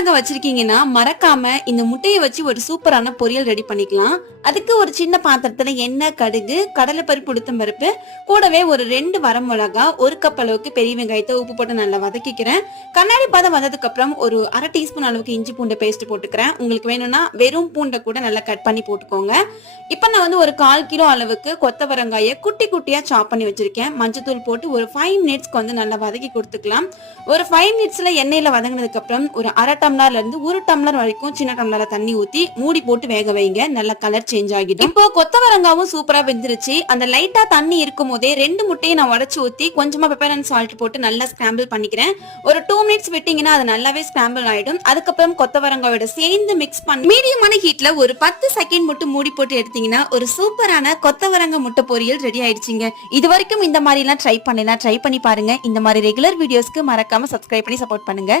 கொத்தவரங்காய் வச்சிருக்கீங்கன்னா மறக்காம இந்த முட்டையை வச்சு ஒரு சூப்பரான பொரியல் ரெடி பண்ணிக்கலாம். அதுக்கு ஒரு சின்ன பாத்திரத்துல எண்ணெய், கடுகு, கடலைப்பருப்பு, உளுத்தம் பருப்பு, கூடவே ஒரு 2 வரமிளகா, 1 கப் அளவுக்கு பெரிய வெங்காயத்தை உப்பு போட்டு நல்லா வதக்கிக்கிறேன். கண்ணாடி பதம் வந்ததுக்கு அப்புறம் ஒரு 1/2 டீஸ்பூன் அளவுக்கு இஞ்சி பூண்டு பேஸ்ட் போட்டுக்கிறேன். உங்களுக்கு வேணும்னா வெறும் பூண்டை கூட நல்லா கட் பண்ணி போட்டுக்கோங்க. இப்ப நான் வந்து ஒரு 1/4 கிலோ அளவுக்கு கொத்தவரங்காயை குட்டி குட்டியா சாப் பண்ணி வச்சிருக்கேன். மஞ்சத்தூள் போட்டு ஒரு 5 மினிட்ஸ்க்கு வந்து நல்லா வதக்கி கொடுத்துக்கலாம். ஒரு 5 மினிட்ஸ்ல எண்ணெயில வதங்கினதுக்கு அப்புறம் ஒரு 1/2 டம்ளர்ல இருந்து 1 டம்ளர் வரைக்கும் சின்ன டம்ளர்ல தண்ணி ஊத்தி மூடி போட்டு வேக வைங்க. நல்ல கலர் சேஞ்ச் ஆகிடும். இப்போ கொத்தவரங்காவும் சூப்பரா வெந்துருச்சு. அந்த லைட்டா தண்ணி இருக்கும் போதே 2 முட்டையை நான் உடைச்சு ஊத்தி கொஞ்சமா பெப்பர் அண்ட் சால்ட் போட்டு நல்லா ஸ்கிராம்பிள் பண்ணிக்கிறேன். ஒரு 2 மினிட்ஸ் விட்டீங்கன்னா அது நல்லாவே ஸ்கிராம்பிள் ஆயிடும். அதுக்கப்புறம் கொத்தவரங்காயோட சேர்ந்து மிக்ஸ் பண்ணி மீடியமான ஹீட்ல ஒரு 10 செகண்ட் மட்டும் மூடி போட்டு எடுத்தீங்கன்னா ஒரு சூப்பரான கொத்தவரங்காய் முட்டை பொரியல் ரெடி ஆயிடுச்சுங்க. இது வரைக்கும் இந்த மாதிரி எல்லாம் ட்ரை பண்ணி பாருங்க. இந்த மாதிரி ரெகுலர் வீடியோஸ்க்கு மறக்காம சப்ஸ்கிரைப் பண்ணி சப்போர்ட் பண்ணுங்க.